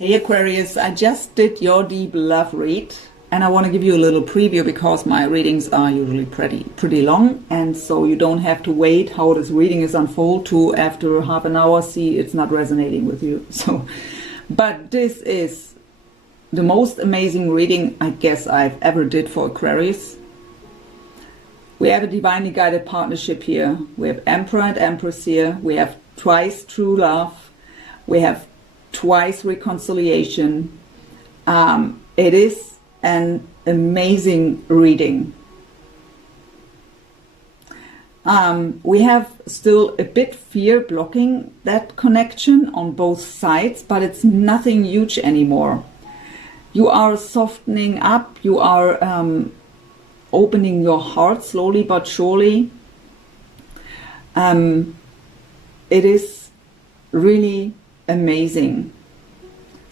Hey Aquarius, I just did your deep love read and I want to give you a little preview because my readings are usually pretty long, and so you don't have to wait how this reading is unfold to after half an hour see it's not resonating with you. But this is the most amazing reading I guess I've ever did for Aquarius. We have a divinely guided partnership here. We have Emperor and Empress here. We have twice true love. We have twice reconciliation. It is an amazing reading. We have still a bit fear blocking that connection on both sides, but it's nothing huge anymore. You are softening up. You are opening your heart slowly but surely. It is really amazing.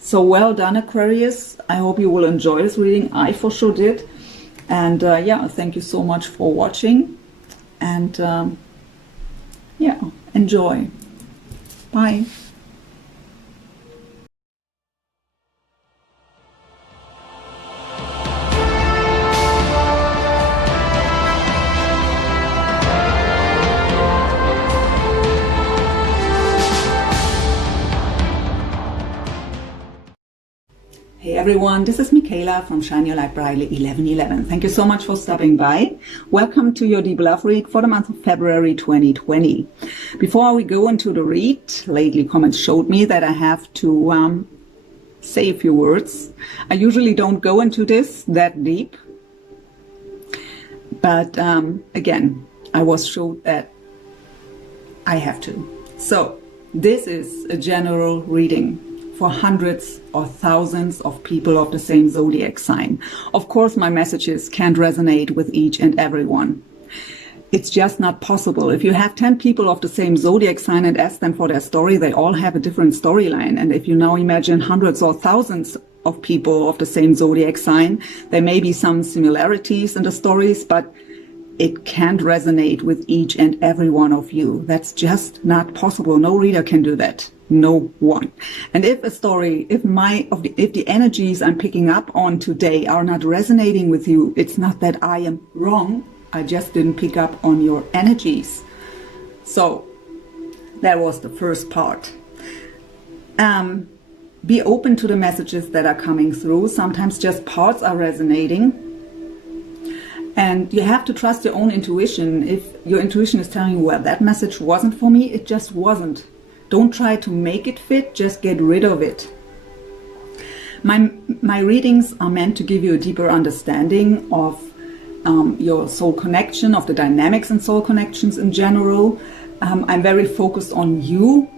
So well done, Aquarius. I hope you will enjoy this reading. I for sure did. And yeah, thank you so much for watching. And yeah, enjoy. Bye. Hey everyone, this is Michaela from Shine Your Light Brightly 1111. Thank you so much for stopping by. Welcome to your deep love read for the month of February 2020. Before we go into the read, lately comments showed me that I have to say a few words. I usually don't go into this that deep, but again, I was showed that I have to. So this is a general reading for hundreds or thousands of people of the same zodiac sign. Of course, my messages can't resonate with each and every one. It's just not possible. If you have 10 people of the same zodiac sign and ask them for their story, they all have a different storyline. And if you now imagine hundreds or thousands of people of the same zodiac sign, there may be some similarities in the stories, but it can't resonate with each and every one of you. That's just not possible. No reader can do that. No one. And if a story, if the energies I'm picking up on today are not resonating with you, it's not that I am wrong. I just didn't pick up on your energies. So that was the first part. Be open to the messages that are coming through. Sometimes just parts are resonating. And you have to trust your own intuition. If your intuition is telling you, well, that message wasn't for me, it just wasn't. Don't try to make it fit, just get rid of it. My readings are meant to give you a deeper understanding of your soul connection, of the dynamics and soul connections in general. I'm very focused on you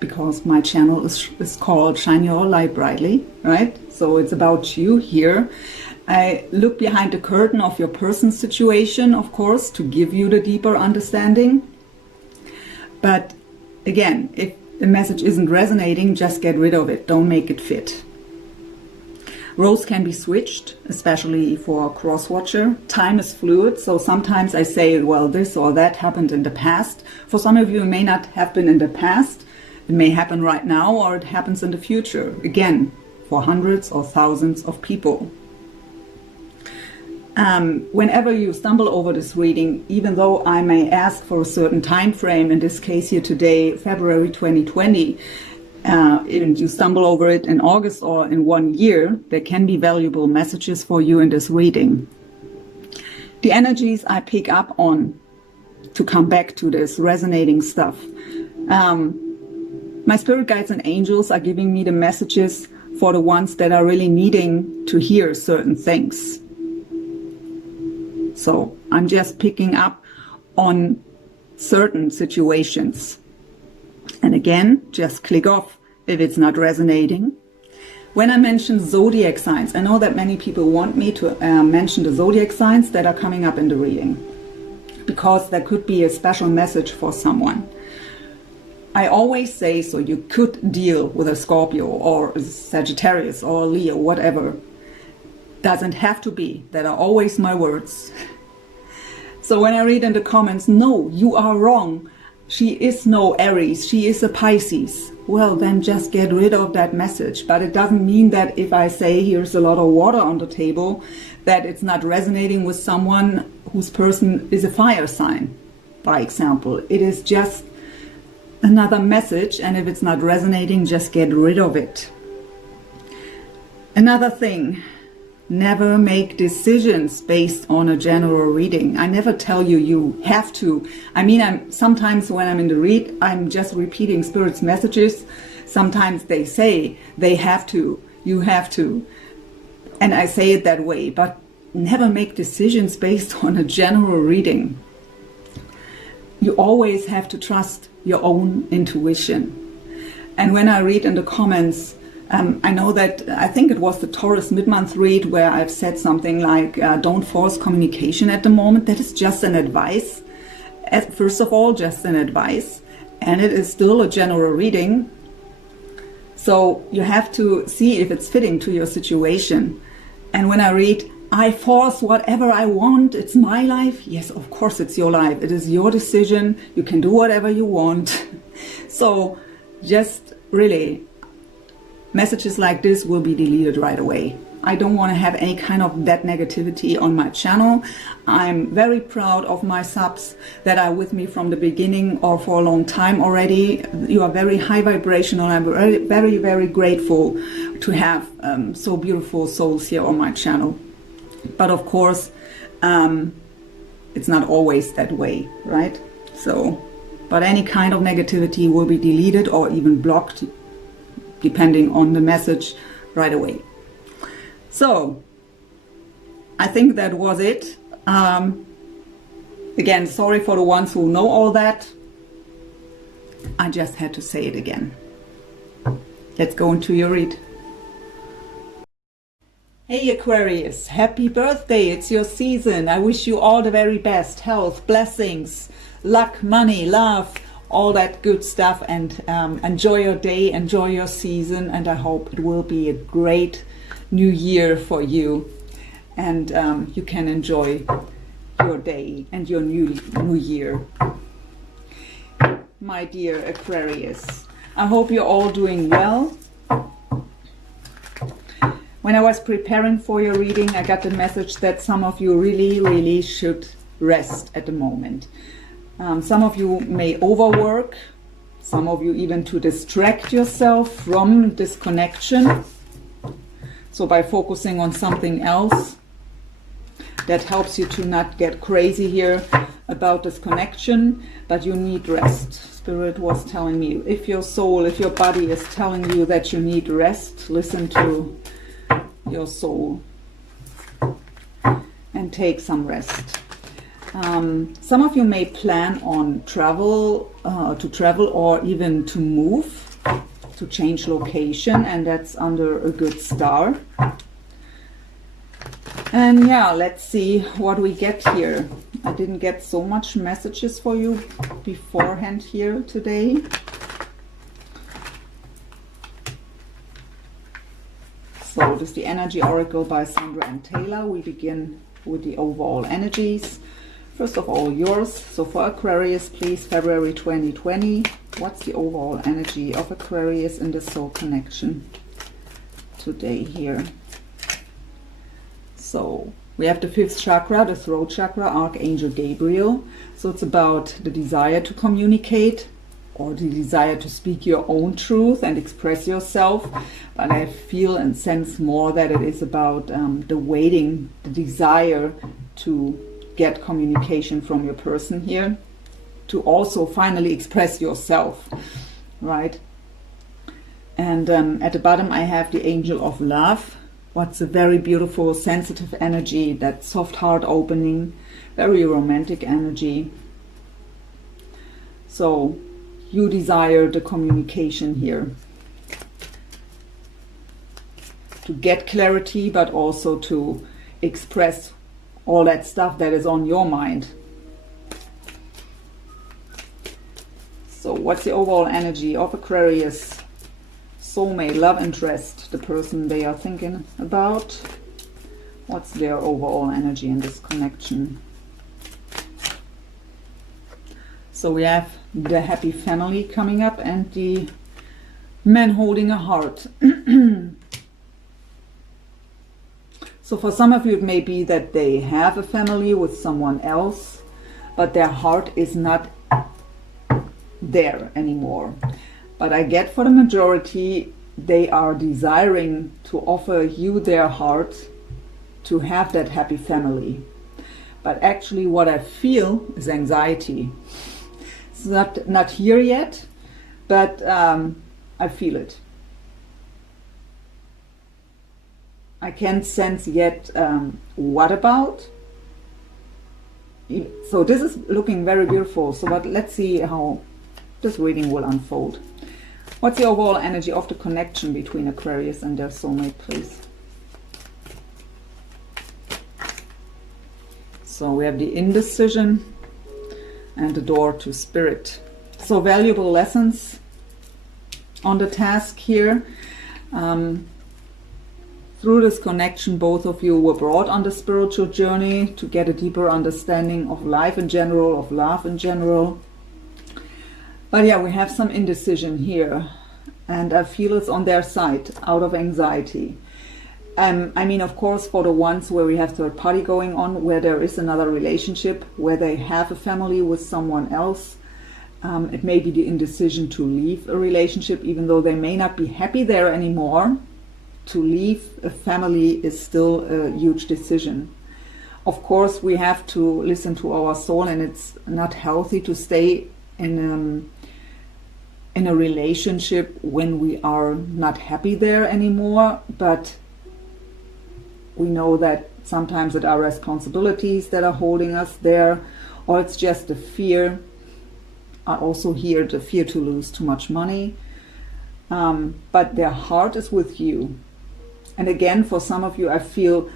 because my channel is called Shine Your Light Brightly, right? So it's about you here. I look behind the curtain of your person's situation, of course, to give you the deeper understanding. But again, if the message isn't resonating, just get rid of it. Don't make it fit. Roles can be switched, especially for a cross-watcher. Time is fluid, so sometimes I say, well, this or that happened in the past. For some of you, it may not have been in the past. It may happen right now, or it happens in the future. Again, for hundreds or thousands of people. Whenever you stumble over this reading, even though I may ask for a certain time frame, in this case here today, February 2020, and you stumble over it in August or in 1 year, there can be valuable messages for you in this reading. The energies I pick up on, to come back to this resonating stuff, my spirit guides and angels are giving me the messages for the ones that are really needing to hear certain things. So I'm just picking up on certain situations. And again, just click off if it's not resonating. When I mention zodiac signs, I know that many people want me to mention the zodiac signs that are coming up in the reading, because there could be a special message for someone. I always say, so you could deal with a Scorpio or a Sagittarius or a Leo, whatever. Doesn't have to be. That are always my words. So when I read in the comments, no, you are wrong, she is no Aries, she is a Pisces. Well, then just get rid of that message. But it doesn't mean that if I say here's a lot of water on the table, that it's not resonating with someone whose person is a fire sign, by example. It is just another message, and if it's not resonating, just get rid of it. Another thing, never make decisions based on a general reading. I never tell you you have to. I mean, sometimes when I'm in the read, I'm just repeating Spirit's messages. Sometimes they say they have to, you have to. And I say it that way, but never make decisions based on a general reading. You always have to trust your own intuition. And when I read in the comments, I know that, I think it was the Taurus mid-month read where I've said something like, don't force communication at the moment. That is just an advice. First of all, just an advice. And it is still a general reading. So you have to see if it's fitting to your situation. And when I read, I force whatever I want, it's my life. Yes, of course it's your life. It is your decision. You can do whatever you want. So just really, messages like this will be deleted right away. I don't want to have any kind of that negativity on my channel. I'm very proud of my subs that are with me from the beginning or for a long time already. You are very high vibrational. I'm very, very, very grateful to have so beautiful souls here on my channel. But of course, it's not always that way, right? So, but any kind of negativity will be deleted or even blocked, depending on the message, right away. So, I think that was it. Again, sorry for the ones who know all that. I just had to say it again. Let's go into your read. Hey Aquarius, happy birthday, it's your season. I wish you all the very best, health, blessings, luck, money, love, all that good stuff, and enjoy your day, enjoy your season, and I hope it will be a great new year for you, and you can enjoy your day and your new year. My dear Aquarius, I hope you're all doing well. When I was preparing for your reading, I got the message that some of you really should rest at the moment. Some of you may overwork, some of you even to distract yourself from this connection. So by focusing on something else, that helps you to not get crazy here about this connection, but you need rest. Spirit was telling me, if your soul, if your body is telling you that you need rest, listen to your soul and take some rest. Some of you may plan on travel, to travel or even to move, to change location, and that's under a good star. And yeah, let's see what we get here. I didn't get so much messages for you beforehand here today. So this is the Energy Oracle by Sandra and Taylor. We begin with the overall energies. First of all, yours. So for Aquarius, please, February 2020. What's the overall energy of Aquarius in the soul connection today here? So we have the 5th chakra, the throat chakra, Archangel Gabriel. So it's about the desire to communicate, or the desire to speak your own truth and express yourself. But I feel and sense more that it is about the waiting, the desire to get communication from your person here, to also finally express yourself, right? And at the bottom I have the Angel of Love. What's a very beautiful, sensitive energy, that soft heart opening, very romantic energy. So you desire the communication here, to get clarity, but also to express all that stuff that is on your mind. So what's the overall energy of Aquarius? Soulmate, love interest, the person they are thinking about. What's their overall energy in this connection? So we have the happy family coming up, and the man holding a heart. So for some of you it may be that they have a family with someone else, but their heart is not there anymore. But I get for the majority, they are desiring to offer you their heart to have that happy family. But actually what I feel is anxiety. It's not here yet, but I feel it. I can't sense yet what about. So this is looking very beautiful. So but let's see how this reading will unfold. What's the overall energy of the connection between Aquarius and their soulmate, please? So we have the indecision and the door to spirit. So valuable lessons on the task here. Through this connection, both of you were brought on the spiritual journey to get a deeper understanding of life in general, of love in general. But yeah, we have some indecision here, and I feel it's on their side, out of anxiety. I mean, of course, for the ones where we have third party going on, where there is another relationship, where they have a family with someone else, it may be the indecision to leave a relationship, even though they may not be happy there anymore. To leave a family is still a huge decision. Of course, we have to listen to our soul, and it's not healthy to stay in a relationship when we are not happy there anymore. But we know that sometimes it are responsibilities that are holding us there, or it's just the fear. I also hear the fear to lose too much money. But their heart is with you. And again, for some of you, I feel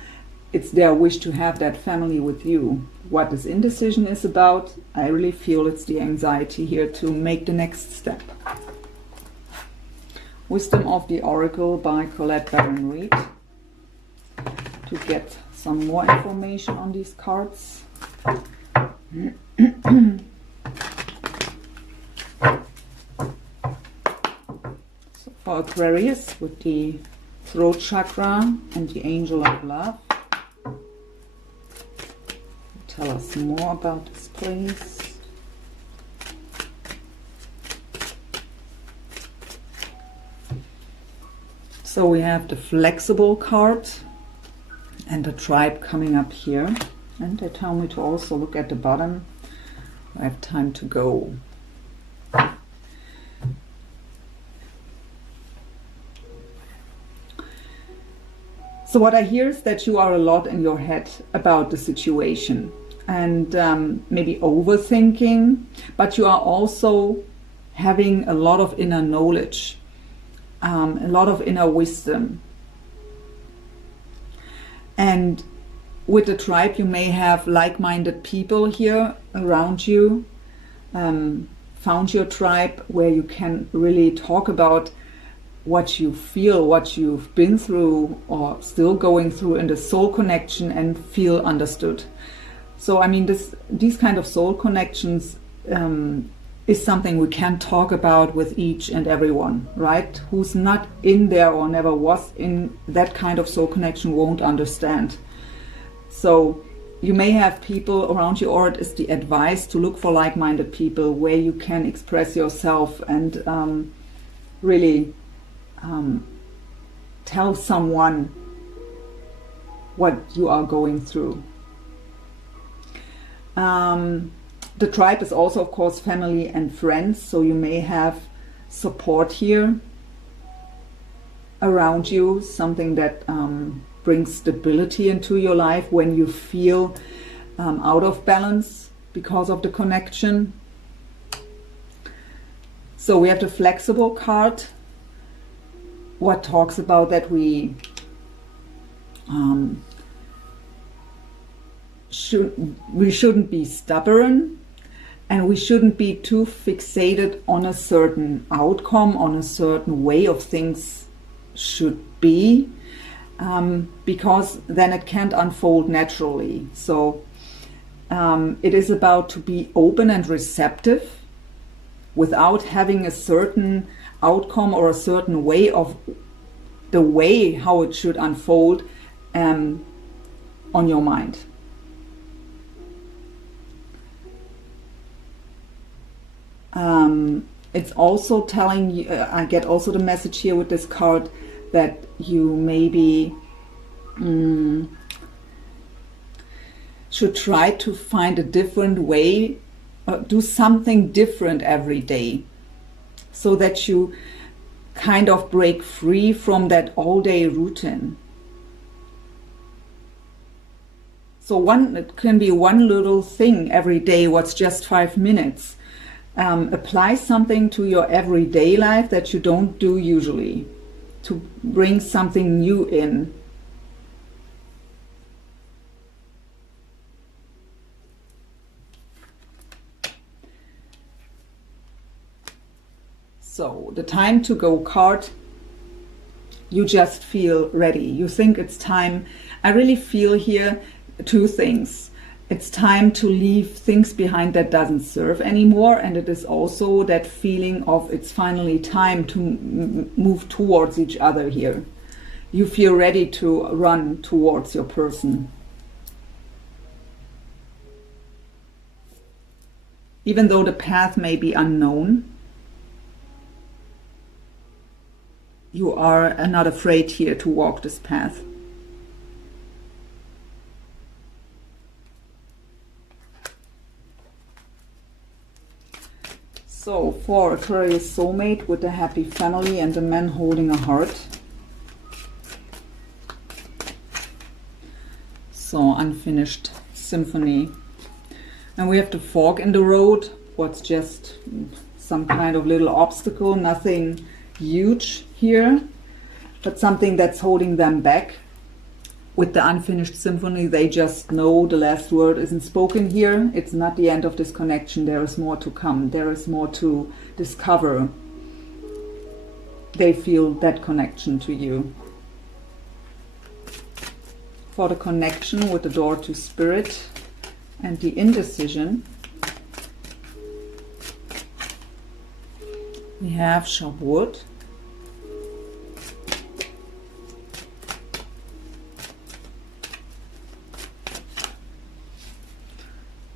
it's their wish to have that family with you. What this indecision is about, I really feel it's the anxiety here to make the next step. Wisdom of the Oracle by Colette Baron Reid. To get some more information on these cards. So for Aquarius, with the throat chakra and the angel of love. Tell us more about this, please. So we have the flexible card and the tribe coming up here. And they tell me to also look at the bottom. I have time to go. So what I hear is that you are a lot in your head about the situation, and maybe overthinking, but you are also having a lot of inner knowledge, a lot of inner wisdom. And with the tribe, you may have like-minded people here around you, found your tribe where you can really talk about what you feel, what you've been through or still going through in the soul connection, and feel understood. So I mean, these kind of soul connections is something we can talk about with each and everyone, right? Who's not in there or never was in that kind of soul connection won't understand. So you may have people around you, or it is the advice to look for like-minded people where you can express yourself and really tell someone what you are going through. The tribe is also, of course, family and friends, so you may have support here around you, something that brings stability into your life when you feel out of balance because of the connection. So we have the flexible card, what talks about that we shouldn't be stubborn, and we shouldn't be too fixated on a certain outcome, on a certain way of things should be, because then it can't unfold naturally. So it is about to be open and receptive without having a certain outcome or a certain way of the way how it should unfold on your mind. It's also telling you, I get also the message here with this card, that you maybe should try to find a different way, do something different every day, so that you kind of break free from that all-day routine. So it can be one little thing every day, what's just 5 minutes. Apply something to your everyday life that you don't do usually, to bring something new in. So the time to go card, you just feel ready. You think it's time. I really feel here two things. It's time to leave things behind that doesn't serve anymore, and it is also that feeling of it's finally time to move towards each other here. You feel ready to run towards your person. Even though the path may be unknown, you are not afraid here to walk this path. So for Aquarius soulmate with a happy family and a man holding a heart. So unfinished symphony. And we have the fork in the road, what's just some kind of little obstacle, nothing huge here, but something that's holding them back. With the unfinished symphony, they just know the last word isn't spoken here. It's not the end of this connection. There is more to come. There is more to discover. They feel that connection to you. For the connection with the door to spirit and the indecision, we have sharp wood.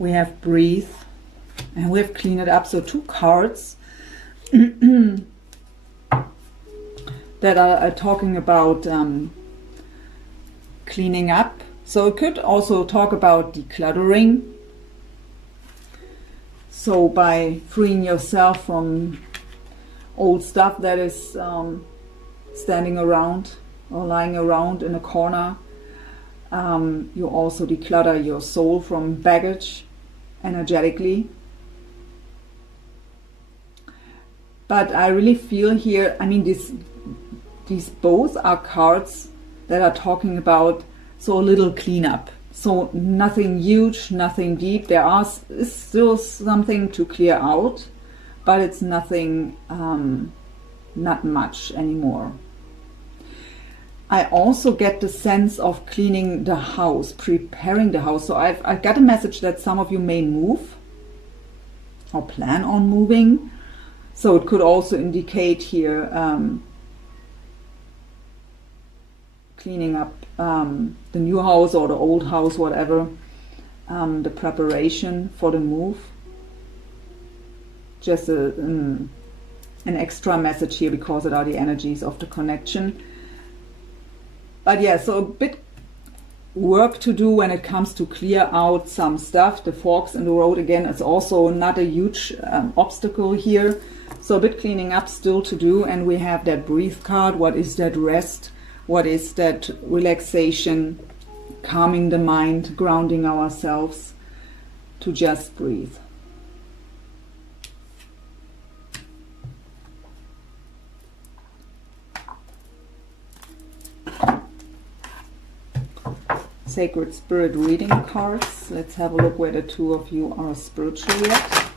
We have breathe, and we have clean it up. So two cards that are talking about cleaning up. So it could also talk about decluttering. So by freeing yourself from old stuff that is standing around or lying around in a corner, you also declutter your soul from baggage energetically. But I really feel here, I mean, these both are cards that are talking about so a little cleanup. So nothing huge, nothing deep. There is still something to clear out, but it's nothing, not much anymore. I also get the sense of cleaning the house, preparing the house. So I've got a message that some of you may move or plan on moving. So it could also indicate here cleaning up the new house or the old house, whatever, the preparation for the move. Just an extra message here because it are the energies of the connection. But yeah, so a bit work to do when it comes to clear out some stuff. The forks in the road, again, is also not a huge obstacle here. So a bit cleaning up still to do. And we have that breathe card. What is that rest? What is that relaxation? Calming the mind, grounding ourselves to just breathe. Sacred Spirit reading cards. Let's have a look where the two of you are spiritually at.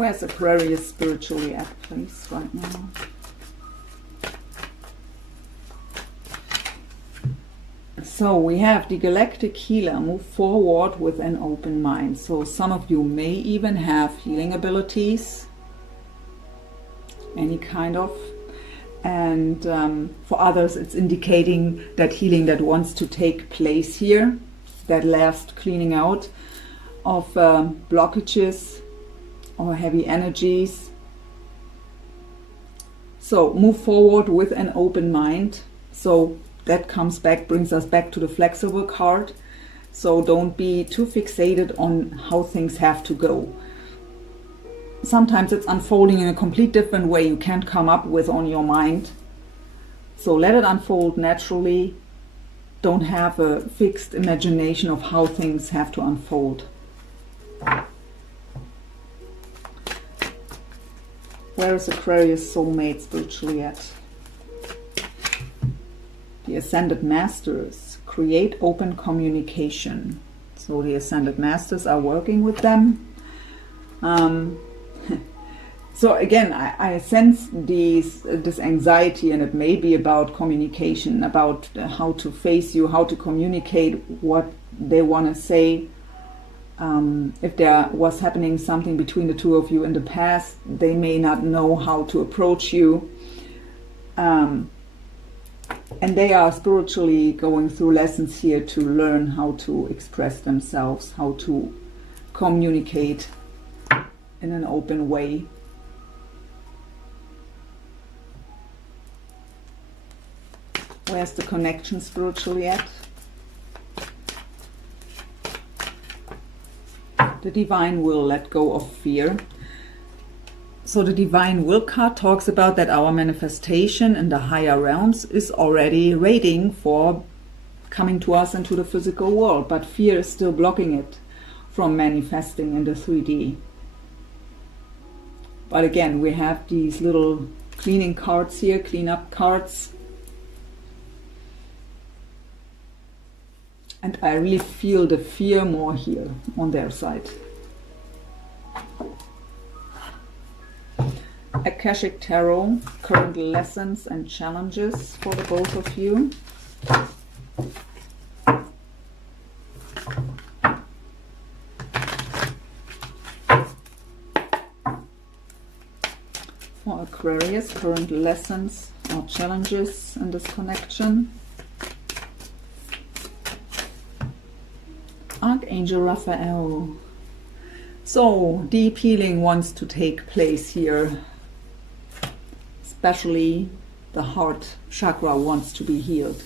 Where's Aquarius spiritually at place right now? So we have the galactic healer, move forward with an open mind. So some of you may even have healing abilities, any kind of, and for others it's indicating that healing that wants to take place here, that last cleaning out of blockages or heavy energies. So move forward with an open mind. So that comes back, brings us back to the flexible card. So don't be too fixated on how things have to go. Sometimes it's unfolding in a complete different way you can't come up with on your mind. So let it unfold naturally. Don't have a fixed imagination of how things have to unfold. Where is Aquarius soulmate spiritually at? The Ascended Masters, create open communication. So the Ascended Masters are working with them. So again, I sense this anxiety, and it may be about communication, about how to face you, how to communicate what they want to say. If there was happening something between the two of you in the past, they may not know how to approach you. And they are spiritually going through lessons here to learn how to express themselves, how to communicate in an open way. Where's the connection spiritually at? The Divine Will, let go of fear. So the Divine Will card talks about that our manifestation in the higher realms is already waiting for coming to us into the physical world, but fear is still blocking it from manifesting in the 3D. But again, we have these little cleaning cards here, cleanup cards. And I really feel the fear more here on their side. Akashic Tarot, current lessons and challenges for the both of you. For Aquarius, current lessons or challenges in this connection. Archangel Raphael. So deep healing wants to take place here. Especially the heart chakra wants to be healed.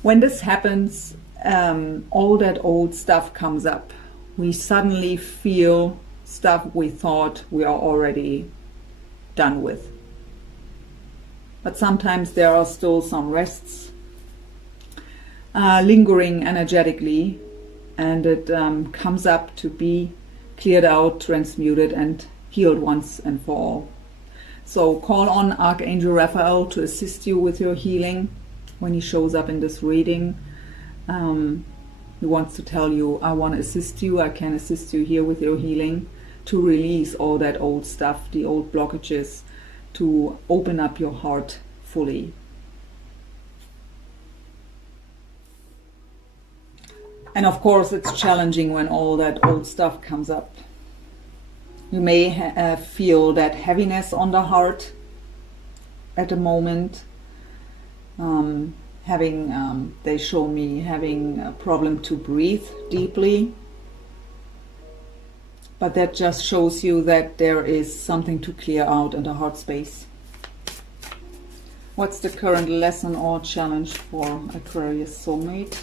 When this happens, all that old stuff comes up. We suddenly feel stuff we thought we are already done with. But sometimes there are still some rests lingering energetically, and it comes up to be cleared out, transmuted, and healed once and for all. So call on Archangel Raphael to assist you with your healing when he shows up in this reading. He wants to tell you, I want to assist you, I can assist you here with your healing, to release all that old stuff, the old blockages, to open up your heart fully. And of course it's challenging when all that old stuff comes up. You may feel that heaviness on the heart at the moment. They show me having a problem to breathe deeply. But that just shows you that there is something to clear out in the heart space. What's the current lesson or challenge for Aquarius soulmate?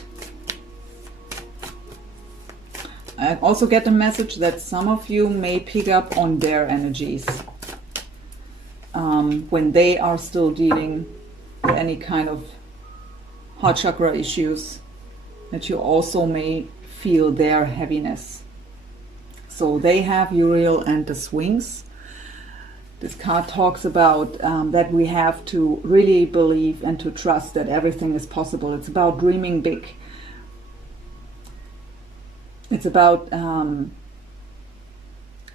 I also get the message that some of you may pick up on their energies when they are still dealing with any kind of heart chakra issues, that you also may feel their heaviness. So they have Uriel and the Swings. This card talks about that we have to really believe and to trust that everything is possible. It's about dreaming big. It's about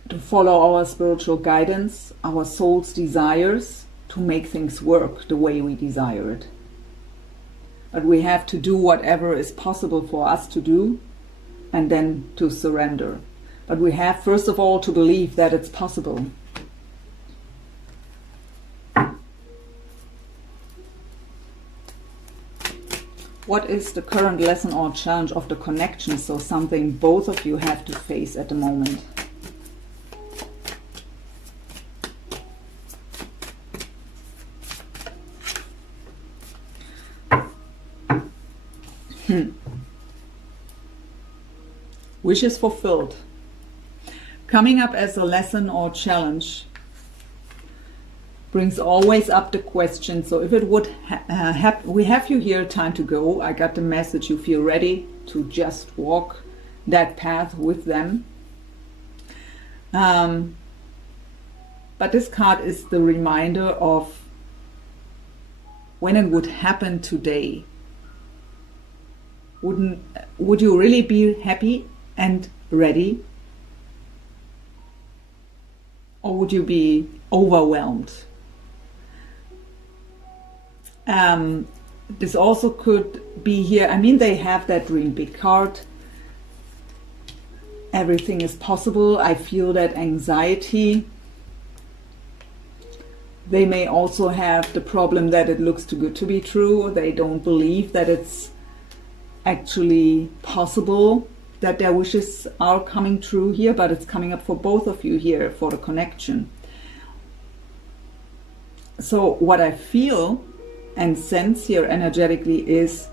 to follow our spiritual guidance, our soul's desires, to make things work the way we desire it. But we have to do whatever is possible for us to do, and then to surrender. But we have, first of all, to believe that it's possible. What is the current lesson or challenge of the connection? So something both of you have to face at the moment. Wishes fulfilled. Coming up as a lesson or challenge brings always up the question, so if it would we have you here, time to go. I got the message, you feel ready to just walk that path with them. But this card is the reminder of when it would happen today. Would you really be happy and ready? Or would you be overwhelmed? This also could be here. I mean, they have that dream big card. Everything is possible. I feel that anxiety. They may also have the problem that it looks too good to be true. They don't believe that it's actually possible that their wishes are coming true here, but it's coming up for both of you here for the connection. So what I feel and sense here energetically is,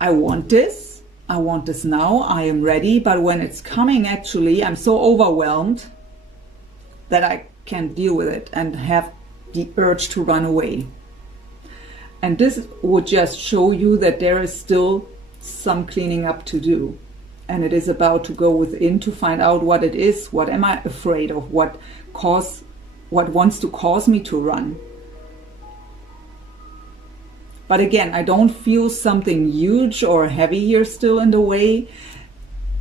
I want this now, I am ready, but when it's coming, actually I'm so overwhelmed that I can't deal with it and have the urge to run away. And this would just show you that there is still some cleaning up to do, and it is about to go within to find out what it is. What am I afraid of? What wants to cause me to run? But again, I don't feel something huge or heavy here still in the way.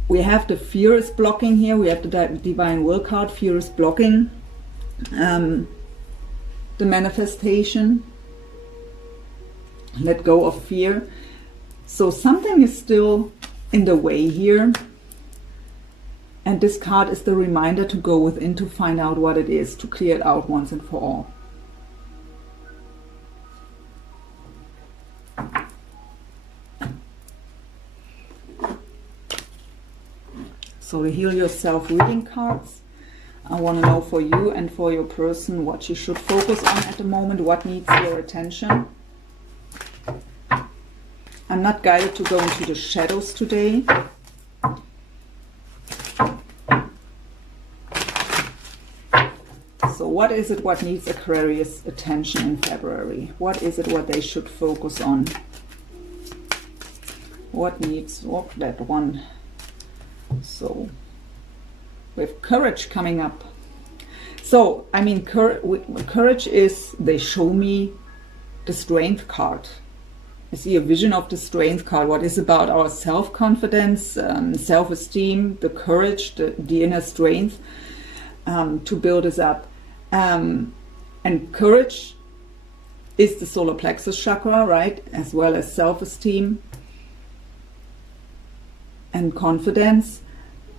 We have the fear is blocking here. We have the divine will card. Fear is blocking the manifestation. Let go of fear. So something is still in the way here. And this card is the reminder to go within to find out what it is, to clear it out once and for all. So the Heal Yourself reading cards. I want to know for you and for your person what you should focus on at the moment, what needs your attention. I'm not guided to go into the shadows today. So what is it what needs Aquarius attention in February? What is it what they should focus on? What needs, oh, that one. So we have courage coming up. So I mean, courage is, they show me the strength card. I see a vision of the strength card. What is about our self-confidence, self-esteem, the courage, the inner strength to build us up. And courage is the solar plexus chakra, right? As well as self-esteem and confidence.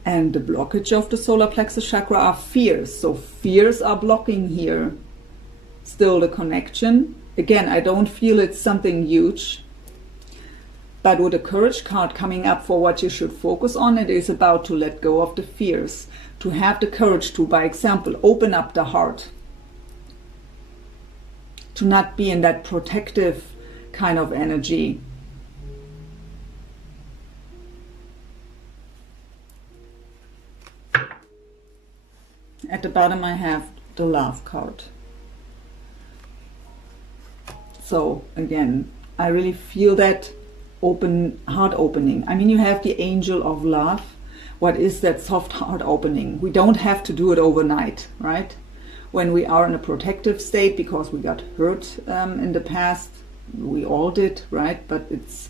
And the blockage of the solar plexus chakra are fears. So fears are blocking here still the connection. Again, I don't feel it's something huge, but with the courage card coming up for what you should focus on, it is about to let go of the fears, to have the courage to, by example, open up the heart, to not be in that protective kind of energy. At the bottom I have the Love card. So again, I really feel that heart opening. I mean, you have the Angel of Love. What is that soft heart opening? We don't have to do it overnight, right? When we are in a protective state because we got hurt in the past, we all did, right? But it's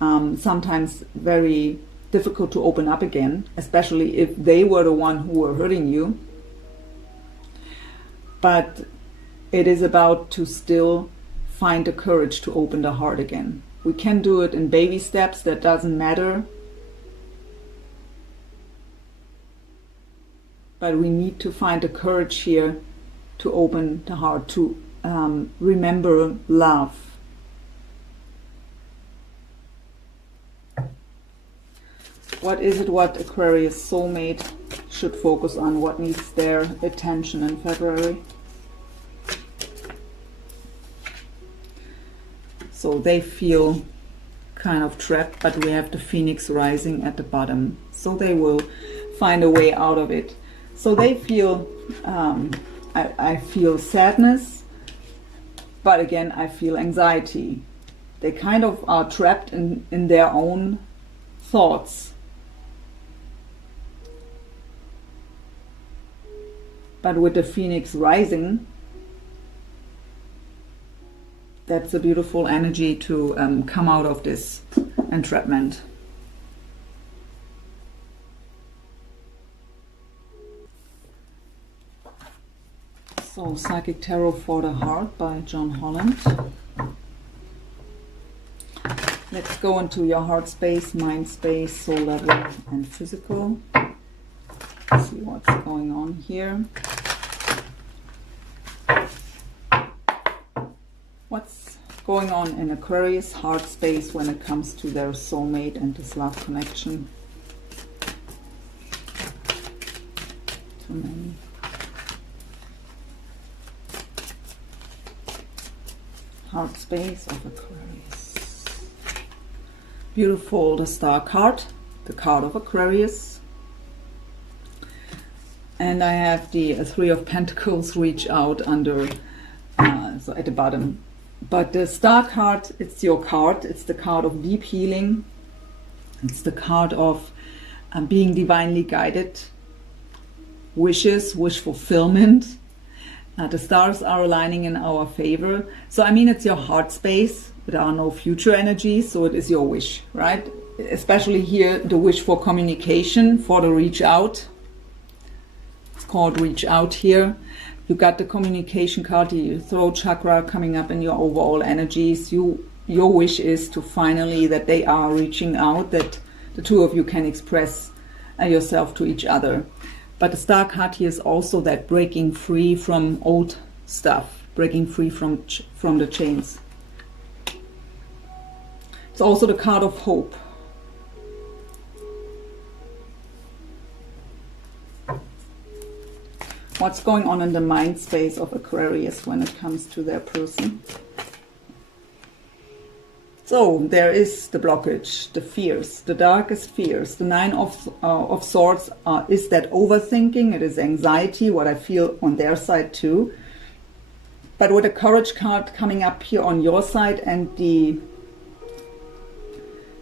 sometimes very difficult to open up again, especially if they were the one who were hurting you. But it is about to still find the courage to open the heart again. We can do it in baby steps, that doesn't matter. But we need to find the courage here to open the heart, to remember love. What is it what Aquarius soulmate should focus on? What needs their attention in February? So they feel kind of trapped, but we have the Phoenix rising at the bottom. So they will find a way out of it. So they feel, I feel sadness, but again, I feel anxiety. They kind of are trapped in their own thoughts. But with the Phoenix rising, that's a beautiful energy to come out of this entrapment. So, Psychic Tarot for the Heart by John Holland. Let's go into your heart space, mind space, soul level, and physical. See what's going on here. What's going on in Aquarius heart space when it comes to their soulmate and this love connection? Too many. Heart space of Aquarius. Beautiful, the Star card, the card of Aquarius. And I have the Three of Pentacles, reach out under, so at the bottom. But the Star card, it's your card. It's the card of deep healing. It's the card of being divinely guided. Wishes, wish fulfillment. The stars are aligning in our favor. So, I mean, it's your heart space. There are no future energies, so it is your wish, right? Especially here, the wish for communication, for the reach out. It's called reach out here. You got the communication card, the throat chakra coming up in your overall energies. Your wish is to finally that they are reaching out, that the two of you can express yourself to each other. But the Star card here is also that breaking free from old stuff, breaking free from the chains. It's also the card of hope. What's going on in the mind space of Aquarius when it comes to their person? So there is the blockage, the fears, the darkest fears. The Nine of Swords is that overthinking. It is anxiety, what I feel on their side too. But with the Courage card coming up here on your side, and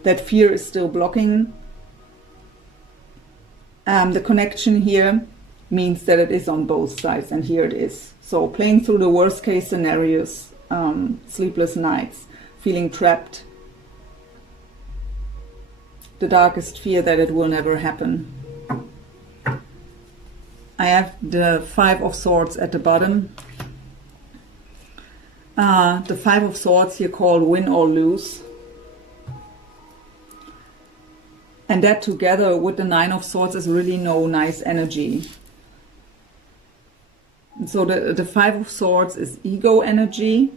that fear is still blocking. The connection here means that it is on both sides, and here it is. So playing through the worst case scenarios, sleepless nights, feeling trapped, the darkest fear that it will never happen. I have the Five of Swords at the bottom. The Five of Swords here called win or lose. And that together with the Nine of Swords is really no nice energy. And so the Five of Swords is ego energy.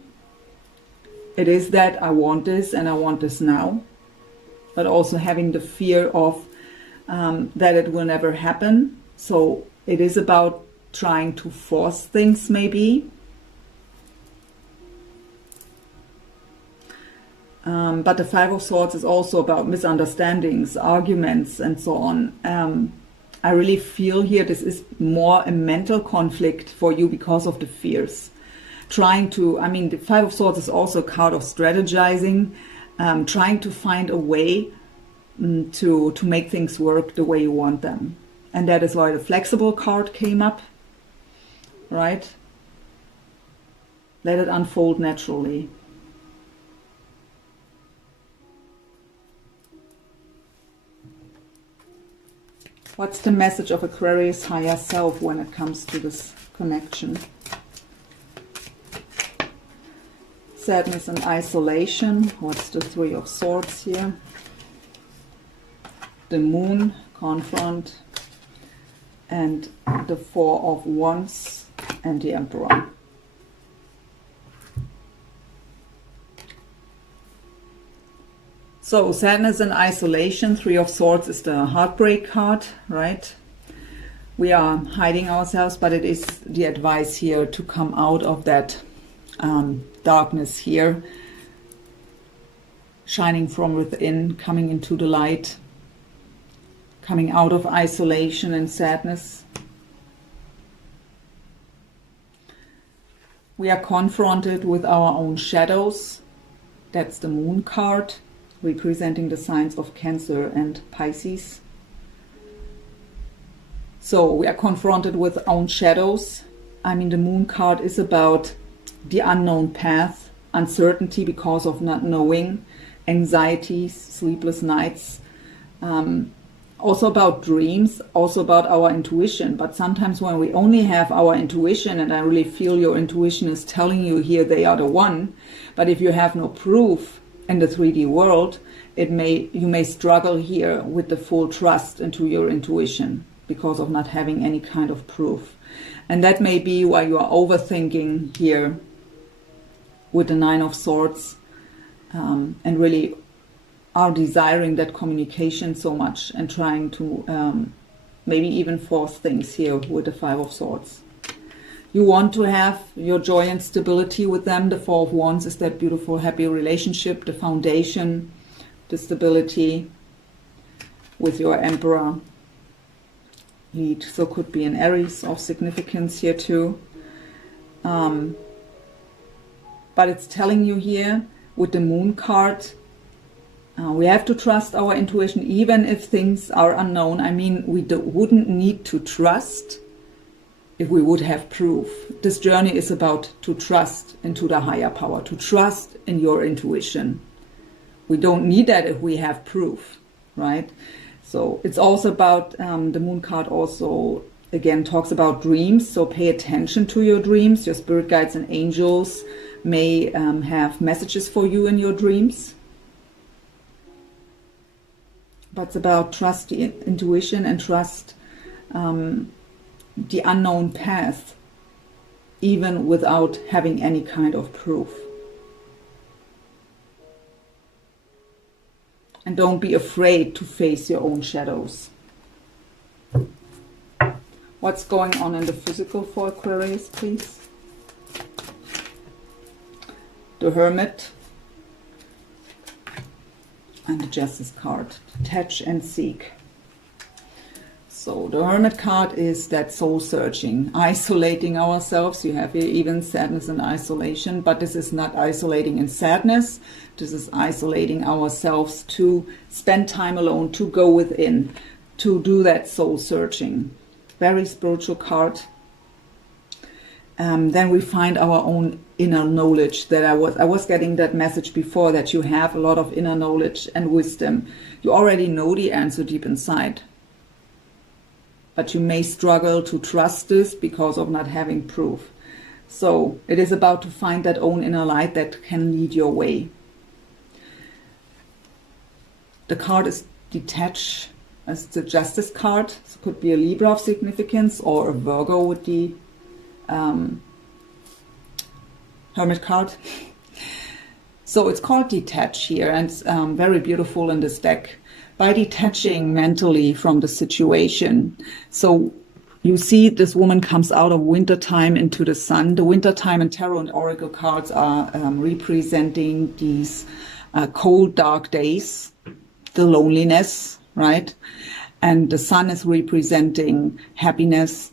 It is that I want this and I want this now, but also having the fear of that it will never happen. So it is about trying to force things maybe. But the Five of Swords is also about misunderstandings, arguments, and so on. I really feel here this is more a mental conflict for you because of the fears. Trying to, I mean, the Five of Swords is also a card of strategizing, trying to find a way to make things work the way you want them. And that is why the Flexible card came up, right? Let it unfold naturally. What's the message of Aquarius higher self when it comes to this connection? Sadness and isolation. What's the Three of Swords here? The Moon, confront, and the Four of Wands and the Emperor. So sadness and isolation, Three of Swords is the heartbreak card, right? We are hiding ourselves, but it is the advice here to come out of that darkness here, shining from within, coming into the light, coming out of isolation and sadness. We are confronted with our own shadows. That's the Moon card, representing the signs of Cancer and Pisces. So we are confronted with our own shadows. I mean, the Moon card is about the unknown path, uncertainty because of not knowing, anxieties, sleepless nights, also about dreams, also about our intuition. But sometimes when we only have our intuition, and I really feel your intuition is telling you here they are the one, but if you have no proof in the 3D world, you may struggle here with the full trust into your intuition because of not having any kind of proof. And that may be why you are overthinking here with the Nine of Swords, and really are desiring that communication so much and trying to maybe even force things here with the Five of Swords. You want to have your joy and stability with them. The Four of Wands is that beautiful, happy relationship, the foundation, the stability with your Emperor lead. So could be an Aries of significance here too. But it's telling you here with the Moon card, we have to trust our intuition even if things are unknown. I mean, we wouldn't need to trust if we would have proof. This journey is about to trust into the higher power, to trust in your intuition. We don't need that if we have proof, right? So it's also about, the Moon card also, again, talks about dreams. So pay attention to your dreams. Your spirit guides and angels may have messages for you in your dreams. But it's about trust the intuition and trust the unknown path, even without having any kind of proof. And don't be afraid to face your own shadows. What's going on in the physical for Aquarius, please? The Hermit and the Justice card. Detach and seek. So the Hermit card is that soul searching, isolating ourselves. You have here even sadness and isolation, but this is not isolating in sadness. This is isolating ourselves to spend time alone, to go within, to do that soul searching. Very spiritual card. Then we find our own inner knowledge. That I was getting that message before, that you have a lot of inner knowledge and wisdom. You already know the answer deep inside. But you may struggle to trust this because of not having proof. So it is about to find that own inner light that can lead your way. The card is detach as the Justice card. So it could be a Libra of significance or a Virgo with the Hermit card. So it's called detach here, and it's very beautiful in this deck. By detaching mentally from the situation. So you see this woman comes out of winter time into the sun. The winter time and tarot and oracle cards are representing these cold, dark days, the loneliness, right? And the sun is representing happiness,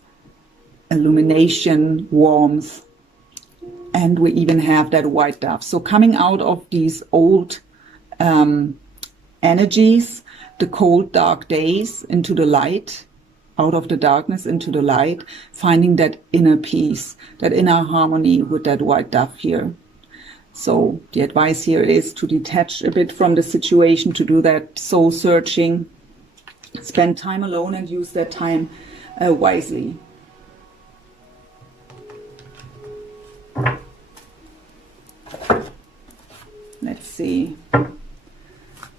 illumination, warmth, and we even have that white dove. So coming out of these old energies, the cold, dark days into the light, out of the darkness into the light, finding that inner peace, that inner harmony with that white dove here. So the advice here is to detach a bit from the situation, to do that soul searching, Spend time alone and use that time wisely. Let's see.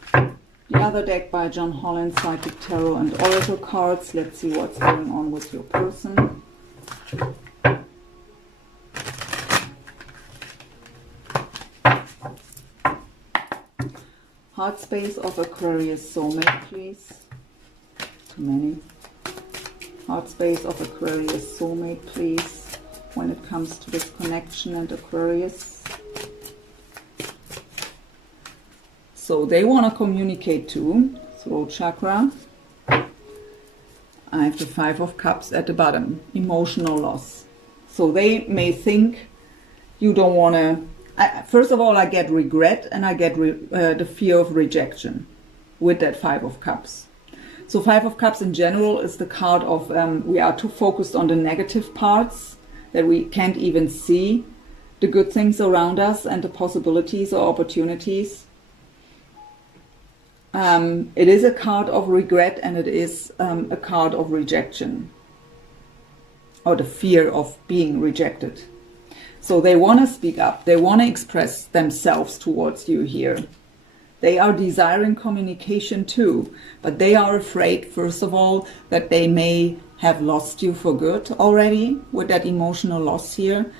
The other deck by John Holland, Psychic Tarot and Oracle cards. Let's see what's going on with your person. Heart space of Aquarius soulmate, please. Too many. Heart space of Aquarius soulmate, please, when it comes to this connection and Aquarius. So they want to communicate too, throat chakra. I have the 5 of Cups at the bottom, emotional loss. So they may think you don't want to, first of all I get regret and I get the fear of rejection with that 5 of Cups. So 5 of Cups in general is the card of we are too focused on the negative parts that we can't even see the good things around us and the possibilities or opportunities. It is a card of regret and it is a card of rejection or the fear of being rejected. So they want to speak up, they want to express themselves towards you here. They are desiring communication too, but they are afraid, first of all, that they may have lost you for good already with that emotional loss here.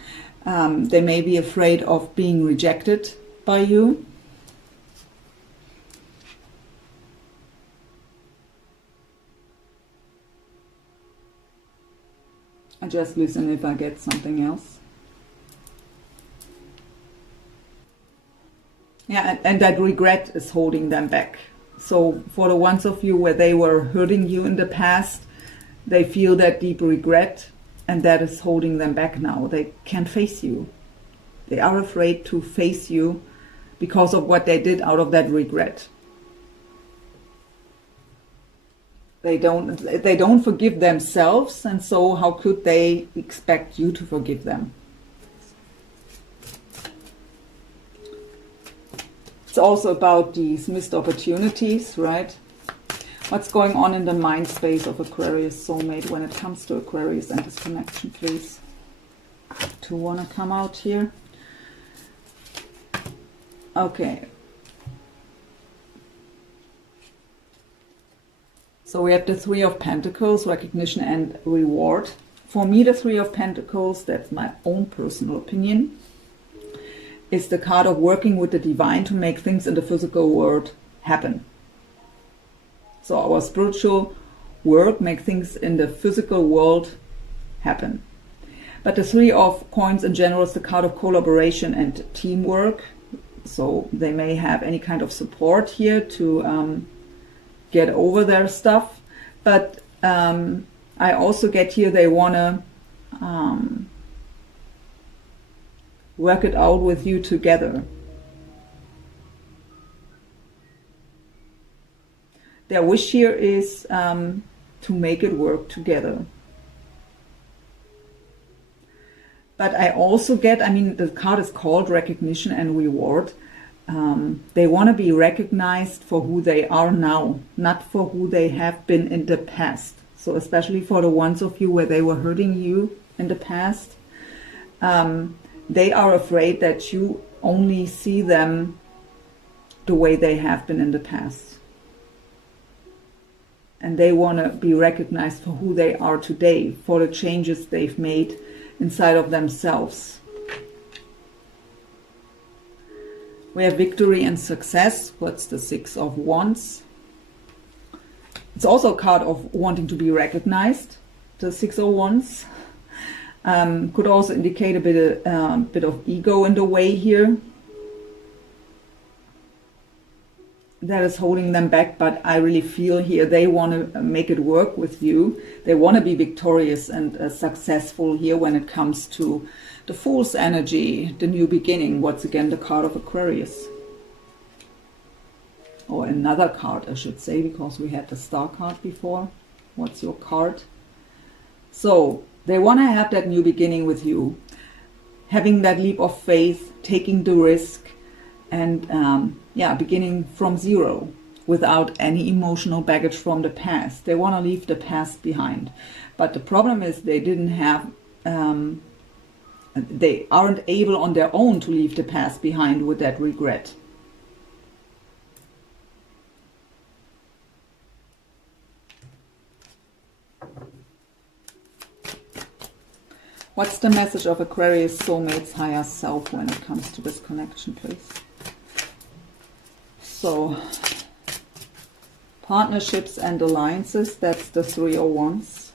They may be afraid of being rejected by you. I just listen if I get something else. Yeah, and that regret is holding them back. So for the ones of you where they were hurting you in the past, they feel that deep regret and that is holding them back now. They can't face you. They are afraid to face you because of what they did out of that regret. They don't forgive themselves, and so how could they expect you to forgive them? It's also about these missed opportunities, right? What's going on in the mind space of Aquarius soulmate when it comes to Aquarius and this connection, please? To want to come out here? Okay. So we have the 3 of Pentacles, recognition and reward. For me, the 3 of Pentacles, that's my own personal opinion, is the card of working with the divine to make things in the physical world happen. So our spiritual work, make things in the physical world happen. But the 3 of Coins in general is the card of collaboration and teamwork. So they may have any kind of support here to get over their stuff, but I also get here they want to work it out with you together. Their wish here is to make it work together. But I also get, I mean, the card is called recognition and reward. They want to be recognized for who they are now, not for who they have been in the past. So especially for the ones of you where they were hurting you in the past, they are afraid that you only see them the way they have been in the past. And they want to be recognized for who they are today, for the changes they've made inside of themselves. We have victory and success. What's the 6 of Wands? It's also a card of wanting to be recognized. The 6 of Wands could also indicate a bit of ego in the way here. That is holding them back, but I really feel here they want to make it work with you. They want to be victorious and successful here when it comes to the Fool's energy, the new beginning. Once again, the card of Aquarius. Or another card, I should say, because we had the Star card before. What's your card? So they want to have that new beginning with you. Having that leap of faith, taking the risk, and yeah, beginning from zero. without any emotional baggage from the past. They want to leave the past behind. But the problem is they didn't have, they aren't able on their own to leave the past behind with that regret. What's the message of Aquarius soulmate's higher self when it comes to this connection, please? So, partnerships and alliances, that's the 3 of Wands.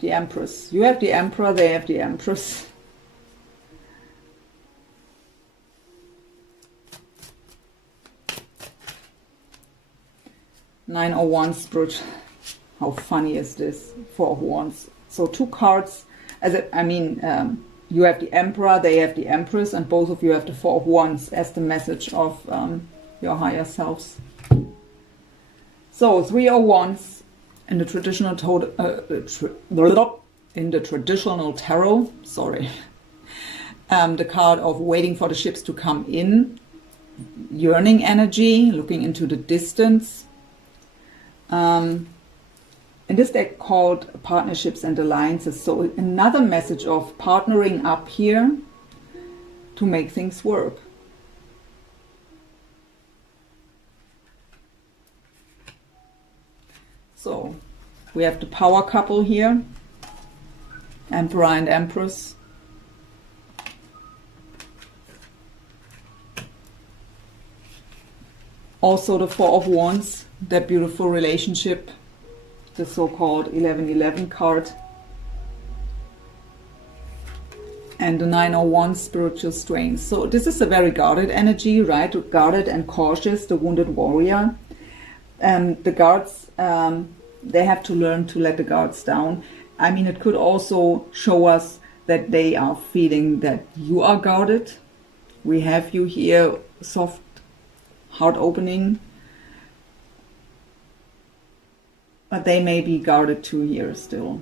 The Empress. You have the Emperor, they have the Empress. Nine of Wands, Spirit. How funny is this? 4 of Wands. So 2 cards, you have the Emperor, they have the Empress, and both of you have the 4 of Wands as the message of your higher selves. So 3 of Wands in the traditional tarot, sorry. The card of waiting for the ships to come in, yearning energy, looking into the distance. In this deck called partnerships and alliances. So another message of partnering up here to make things work. So we have the power couple here, Emperor and Empress. Also the 4 of Wands, that beautiful relationship, the so-called 1111 card, and the 9 of Wands, spiritual strength. So this is a very guarded energy, right? Guarded and cautious, the wounded warrior. The guards, they have to learn to let the guards down. I mean, it could also show us that they are feeling that you are guarded. We have you here, soft heart opening. But they may be guarded too here still.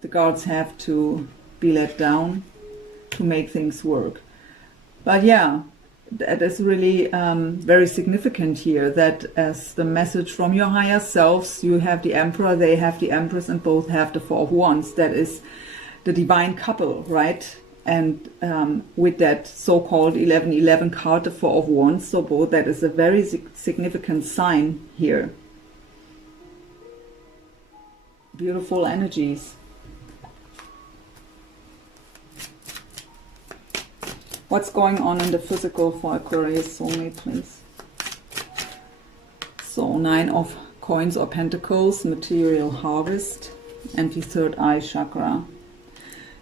The guards have to be let down to make things work. But yeah, that is really very significant here, that as the message from your higher selves, you have the Emperor, they have the Empress, and both have the 4 of Wands. That is the divine couple, right? And with that so-called 1111 card, the 4 of Wands, so both, that is a very significant sign here. Beautiful energies. What's going on in the physical for Aquarius soulmate, please? So 9 of coins or pentacles, material harvest, and the 3rd eye chakra.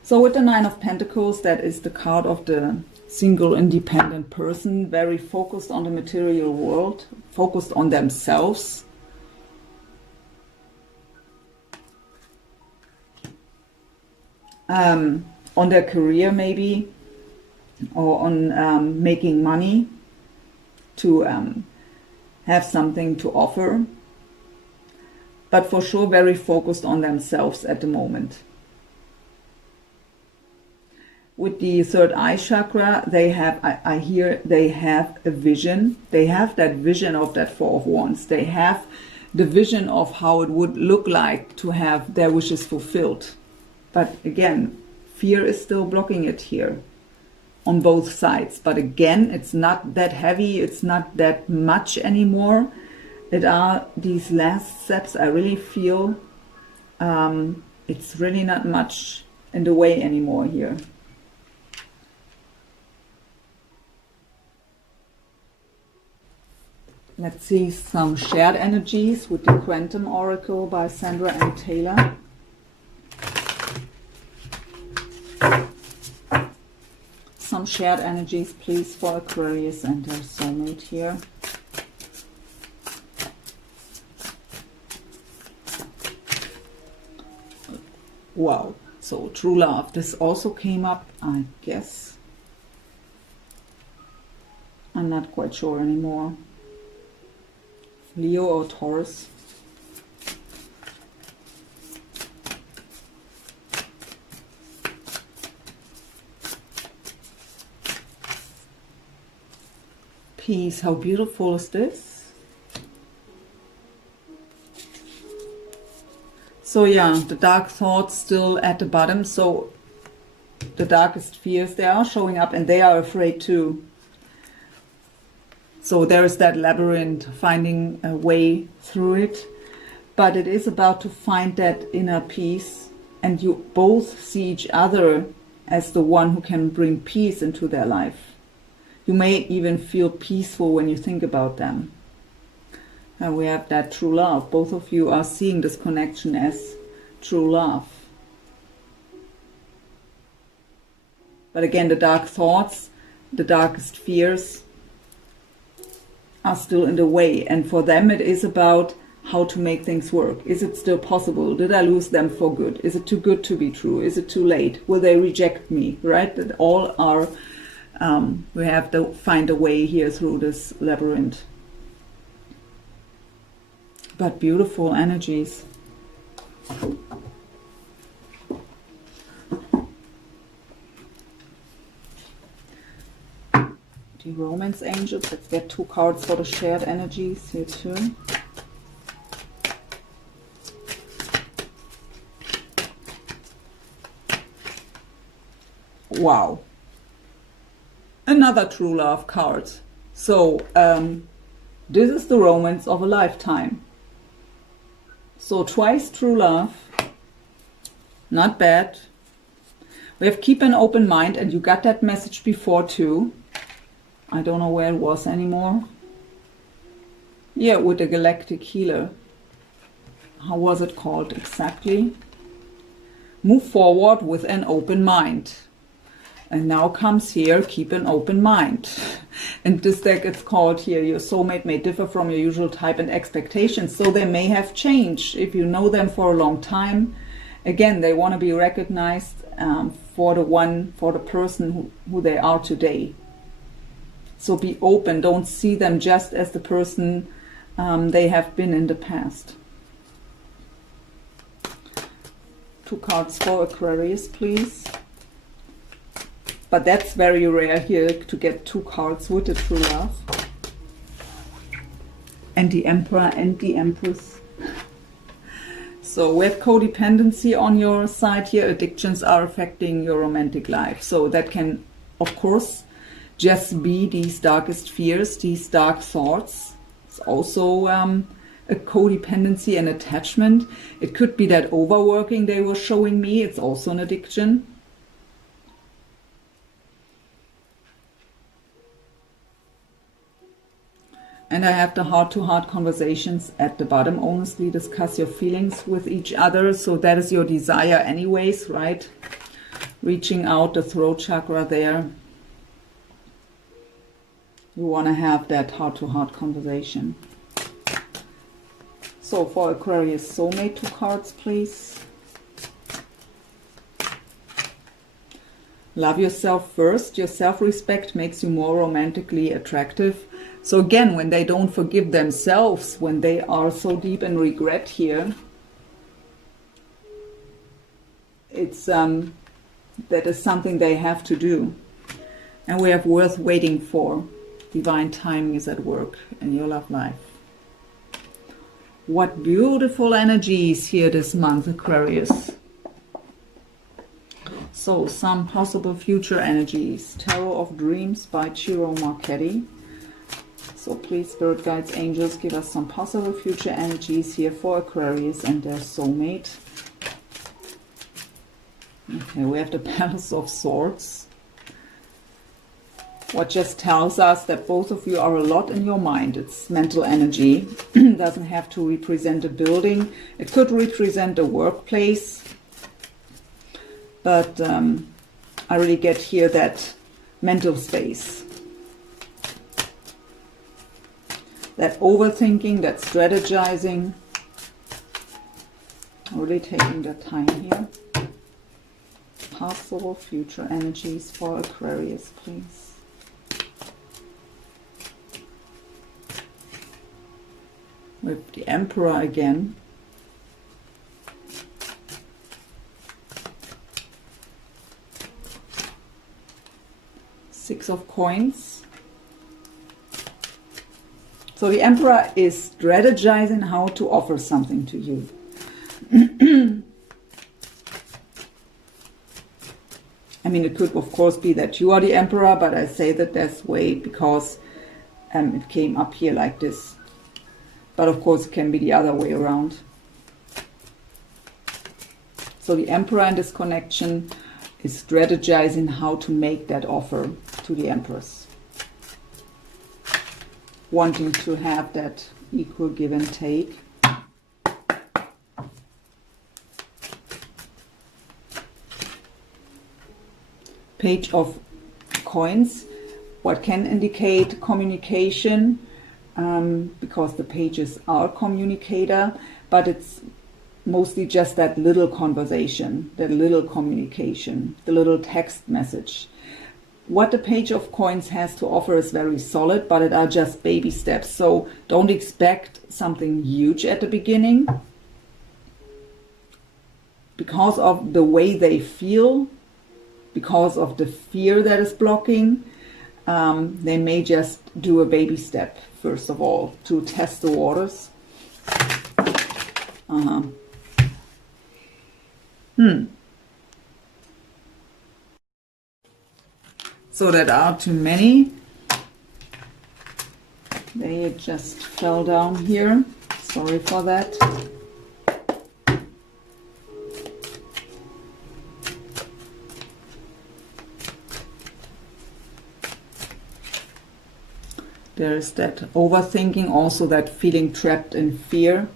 So with the 9 of Pentacles, that is the card of the single independent person, very focused on the material world, focused on themselves. On their career maybe, or on making money, to have something to offer. But for sure very focused on themselves at the moment. With the 3rd eye chakra, they have, I hear they have a vision. They have that vision of that 4 of Wands. They have the vision of how it would look like to have their wishes fulfilled. But again, fear is still blocking it here on both sides. But again, it's not that heavy. It's not that much anymore. It are these last steps. I really feel it's really not much in the way anymore here. Let's see some shared energies with the Quantum Oracle by Sandra and Taylor. Some shared energies, please, for Aquarius and their soulmate here. Wow, so true love. This also came up, I guess. I'm not quite sure anymore. Leo or Taurus. peace. How beautiful is this? So yeah, the dark thoughts still at the bottom. So the darkest fears, they are showing up and they are afraid too. So there is that labyrinth, finding a way through it. But it is about to find that inner peace, and you both see each other as the one who can bring peace into their life. You may even feel peaceful when you think about them. And we have that true love. Both of you are seeing this connection as true love. But again, the dark thoughts, the darkest fears are still in the way. And for them it is about how to make things work. Is it still possible? Did I lose them for good? Is it too good to be true? Is it too late? Will they reject me? Right? That all are, we have to find a way here through this labyrinth. But beautiful energies. The romance angels. Let's get 2 cards for the shared energies here too. Wow. Another true love card. So this is the romance of a lifetime. So twice true love. Not bad. We have keep an open mind, and you got that message before too. I don't know where it was anymore. Yeah, with the galactic healer. How was it called exactly? Move forward with an open mind. And now comes here, keep an open mind. And this deck, it's called here, your soulmate may differ from your usual type and expectations. So they may have changed. If you know them for a long time, again, they want to be recognized for the person who they are today. So be open. Don't see them just as the person they have been in the past. 2 cards for Aquarius, please. But that's very rare here to get 2 cards with the true love. And the Emperor and the Empress. So we have codependency on your side here. Addictions are affecting your romantic life. So that can, of course, just be these darkest fears, these dark thoughts. It's also a codependency and attachment. It could be that overworking they were showing me. It's also an addiction. And I have the heart-to-heart conversations at the bottom. Honestly, discuss your feelings with each other. So that is your desire anyways, right? Reaching out the throat chakra there. You want to have that heart-to-heart conversation. So for Aquarius soulmate, 2 cards, please. Love yourself first. Your self-respect makes you more romantically attractive. So again, when they don't forgive themselves, when they are so deep in regret here, it's that is something they have to do. And we have worth waiting for. Divine timing is at work in your love life. What beautiful energies here this month, Aquarius. So some possible future energies. Tarot of Dreams by Ciro Marchetti. So please, spirit guides, angels, give us some possible future energies here for Aquarius and their soulmate. Okay, we have the Palace of Swords. What just tells us that both of you are a lot in your mind. It's mental energy. Doesn't have to represent a building. It could represent a workplace. But I really get here that mental space. That overthinking, that strategizing. Really taking the time here. Possible future energies for Aquarius, please. With the Emperor again. Six of Coins. So the Emperor is strategizing how to offer something to you. I mean, it could, of course, be that you are the Emperor, but I say that this way because it came up here like this. But, of course, it can be the other way around. So the Emperor in this connection is strategizing how to make that offer to the Empress. Wanting to have that equal give and take. Page of Coins, what can indicate communication, because the pages are communicator, but it's mostly just that little conversation, that little communication, the little text message. What the Page of Coins has to offer is very solid, but it are just baby steps. So don't expect something huge at the beginning. Because of the way they feel, because of the fear that is blocking, they may just do a baby step, first of all, to test the waters. So that are too many. They just fell down here. Sorry for that. There is that overthinking, also that feeling trapped in fear.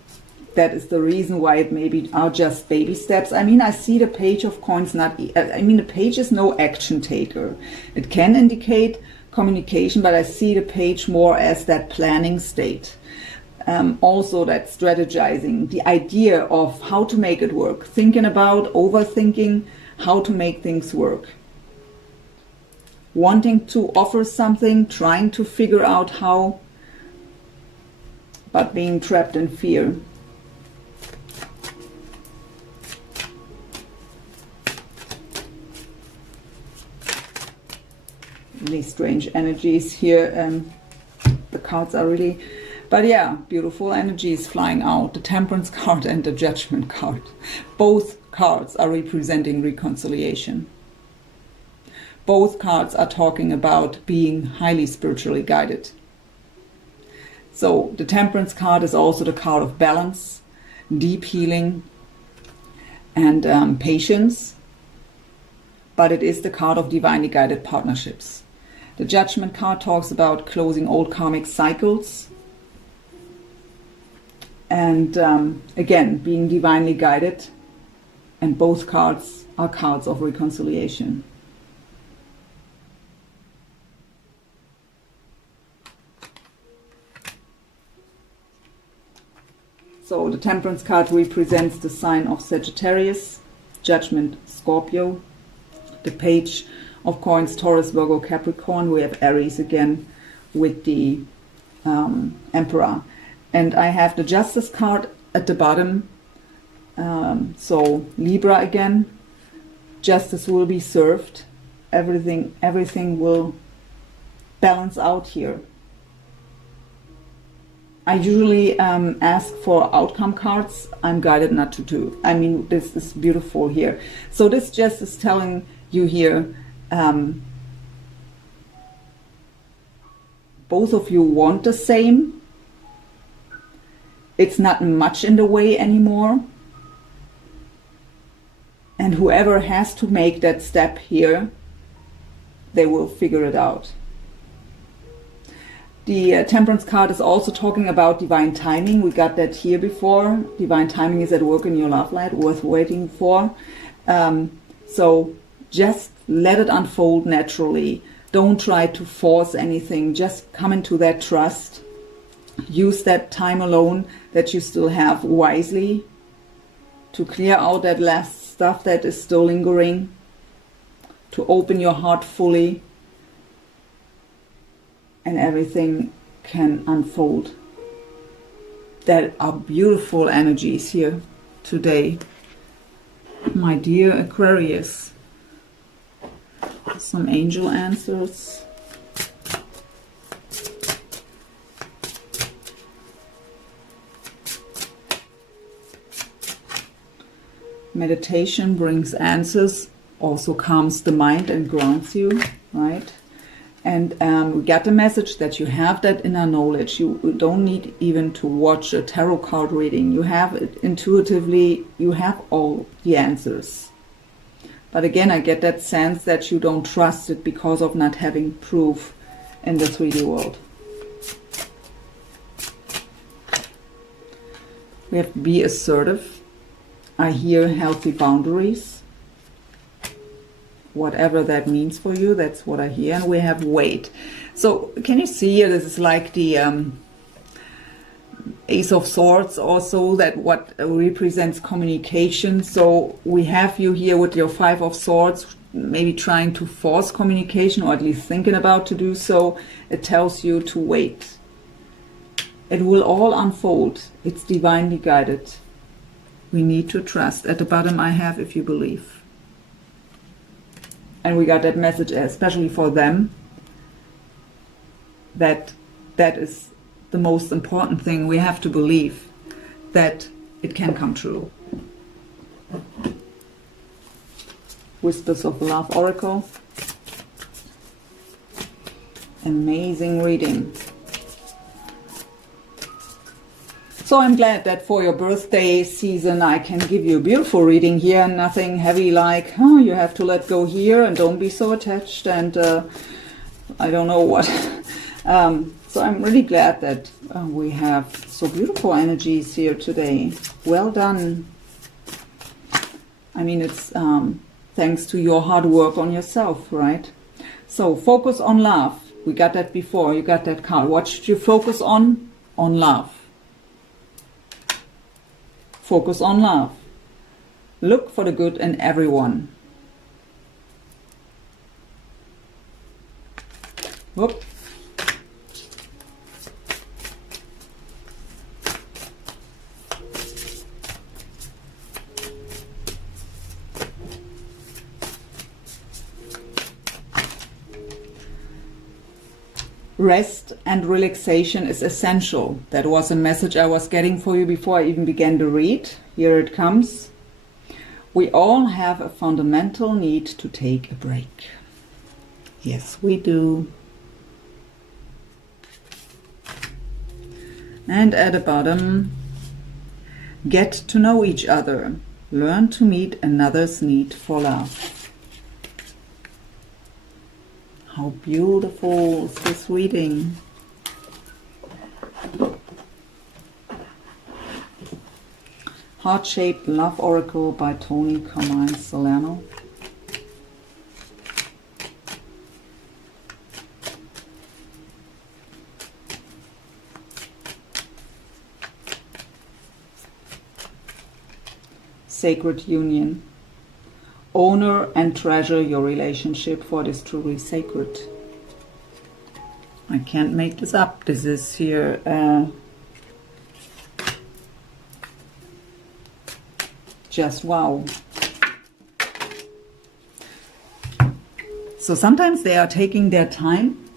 That is the reason why it maybe are just baby steps. I mean, I see the Page of Coins not, I mean, the page is no action taker. It can indicate communication, but I see the page more as that planning state. Also that strategizing, the idea of how to make it work. Thinking about, overthinking, how to make things work. Wanting to offer something, trying to figure out how, but being trapped in fear. Really strange energies here. The cards are really, but yeah, beautiful energies flying out. The Temperance card and the Judgment card. Both cards are representing reconciliation. Both cards are talking about being highly spiritually guided. So the Temperance card is also the card of balance, deep healing, and patience. But it is the card of divinely guided partnerships. The Judgment card talks about closing old karmic cycles. And again, being divinely guided. And both cards are cards of reconciliation. So the Temperance card represents the sign of Sagittarius, Judgment Scorpio, the Page of Coins Taurus, Virgo, Capricorn. We have Aries again with the Emperor. And I have the Justice card at the bottom. So Libra again, justice will be served. Everything will balance out here. I usually ask for outcome cards. I'm guided not to do. I mean, this is beautiful here. So this just is telling you here, both of you want the same. It's not much in the way anymore. And whoever has to make that step here, they will figure it out. The Temperance card is also talking about divine timing. We got that here before. Divine timing is at work in your love life, worth waiting for. So just let it unfold naturally. Don't try to force anything. Just come into that trust. Use that time alone that you still have wisely to clear out that last stuff that is still lingering, to open your heart fully, and everything can unfold. There are beautiful energies here today, my dear Aquarius. Some angel answers. Meditation brings answers, also calms the mind and grounds you, right? And we got the message that you have that inner knowledge. You don't need even to watch a tarot card reading. You have it intuitively, you have all the answers. But again, I get that sense that you don't trust it because of not having proof in the 3D world. We have be assertive. I hear healthy boundaries. Whatever that means for you, that's what I hear. And we have wait. So can you see here, this is like the Ace of Swords also, that what represents communication. So we have you here with your Five of Swords, maybe trying to force communication, or at least thinking about to do so. It tells you to wait. It will all unfold. It's divinely guided. We need to trust. At the bottom I have, if you believe. And we got that message, especially for them, that that is the most important thing. We have to believe that it can come true. Whispers of Love Oracle. Amazing reading. So I'm glad that for your birthday season I can give you a beautiful reading here. Nothing heavy like, oh, you have to let go here and don't be so attached and I don't know what. So I'm really glad that we have so beautiful energies here today. Well done. I mean, it's thanks to your hard work on yourself, right? So focus on love. We got that before. You got that card. What should you focus on? On love. Focus on love. Look for the good in everyone. Whoop. Rest and relaxation is essential. That was a message I was getting for you before I even began to read. Here it comes. We all have a fundamental need to take a break. Yes, we do. And at the bottom, get to know each other. Learn to meet another's need for love. How beautiful is this reading? Heart-Shaped Love Oracle by Tony Carmine Salerno. Sacred Union. Honor and treasure your relationship, for it is truly sacred. I can't make this up. This is here just wow. So sometimes they are taking their time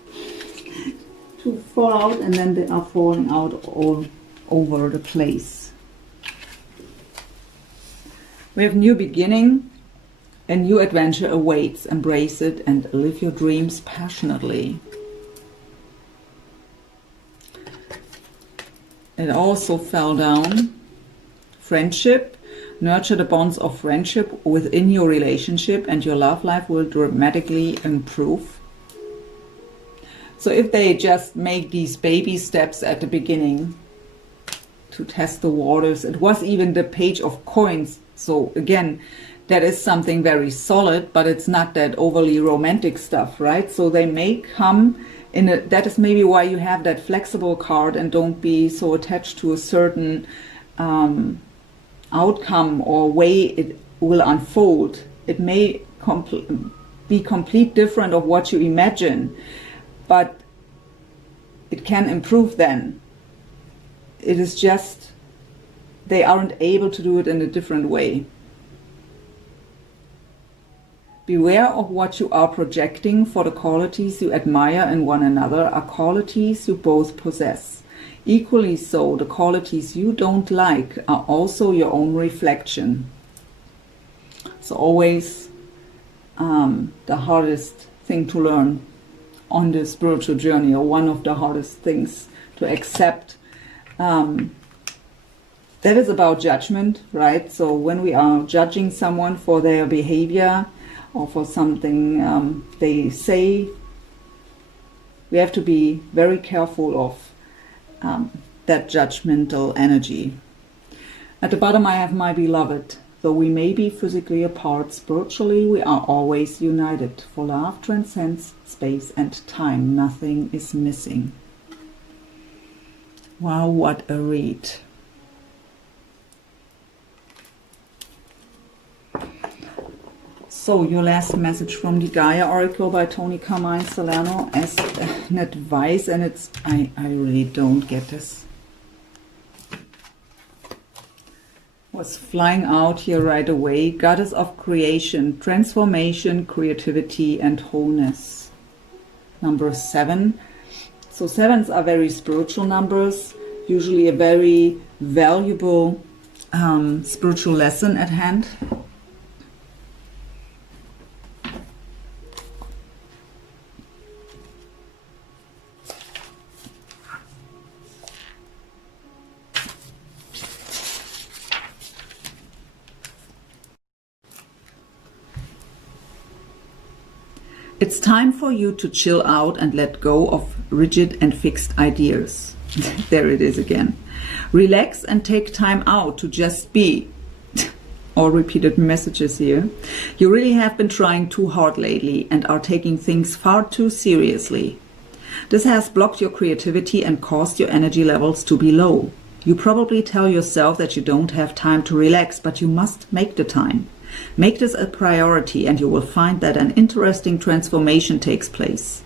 to fall out, and then they are falling out all over the place. We have new beginning. A new adventure awaits. Embrace it and live your dreams passionately. It also fell down. Friendship. Nurture the bonds of friendship within your relationship and your love life will dramatically improve. So if they just make these baby steps at the beginning to test the waters. It was even the Page of Coins. So again, that is something very solid, but it's not that overly romantic stuff, right? So they may come in a, that is maybe why you have that flexible card, and don't be so attached to a certain outcome or way it will unfold. It may be complete different of what you imagine, but it can improve then. It is just they aren't able to do it in a different way. Beware of what you are projecting, for the qualities you admire in one another are qualities you both possess. Equally so, the qualities you don't like are also your own reflection. It's always the hardest thing to learn on the spiritual journey, or one of the hardest things to accept. That is about judgment, right? So when we are judging someone for their behavior or for something they say, we have to be very careful of that judgmental energy. At the bottom I have my beloved. Though we may be physically apart, spiritually we are always united. For love transcends space and time. Nothing is missing. Wow, what a read. So, your last message from the Gaia Oracle by Tony Carmine Salerno as an advice, and it's, I really don't get this. Was flying out here right away. Goddess of creation, transformation, creativity, and wholeness. Number 7. So 7s are very spiritual numbers, usually a very valuable spiritual lesson at hand. It's time for you to chill out and let go of rigid and fixed ideas. There it is again. Relax and take time out to just be. All repeated messages here. You really have been trying too hard lately and are taking things far too seriously. This has blocked your creativity and caused your energy levels to be low. You probably tell yourself that you don't have time to relax, but you must make the time. Make this a priority and you will find that an interesting transformation takes place.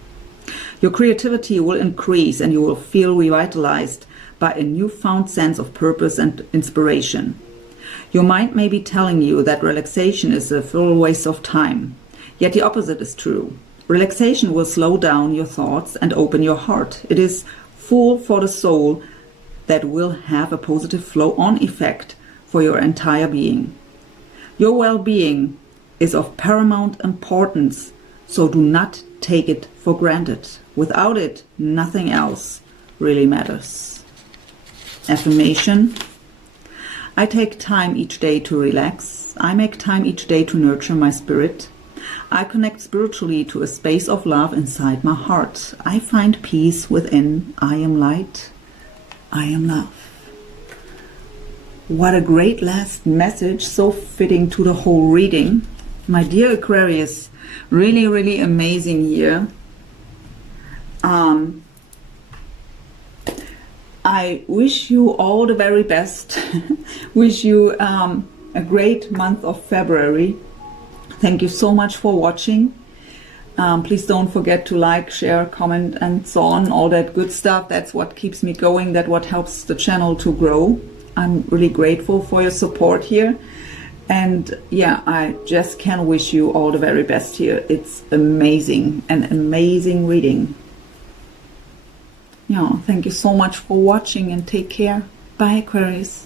Your creativity will increase and you will feel revitalized by a newfound sense of purpose and inspiration. Your mind may be telling you that relaxation is a full waste of time, yet the opposite is true. Relaxation will slow down your thoughts and open your heart. It is food for the soul that will have a positive flow-on effect for your entire being. Your well-being is of paramount importance, so do not take it for granted. Without it, nothing else really matters. Affirmation. I take time each day to relax. I make time each day to nurture my spirit. I connect spiritually to a space of love inside my heart. I find peace within. I am light. I am love. What a great last message, so fitting to the whole reading. My dear Aquarius, really, really amazing here. I wish you all the very best. Wish you a great month of February. Thank you so much for watching. Please don't forget to like, share, comment, and so on, all that good stuff. That's what keeps me going, that's what helps the channel to grow. I'm really grateful for your support here. And yeah, I just can wish you all the very best here. It's amazing, an amazing reading. Yeah, thank you so much for watching and take care. Bye, Aquarius.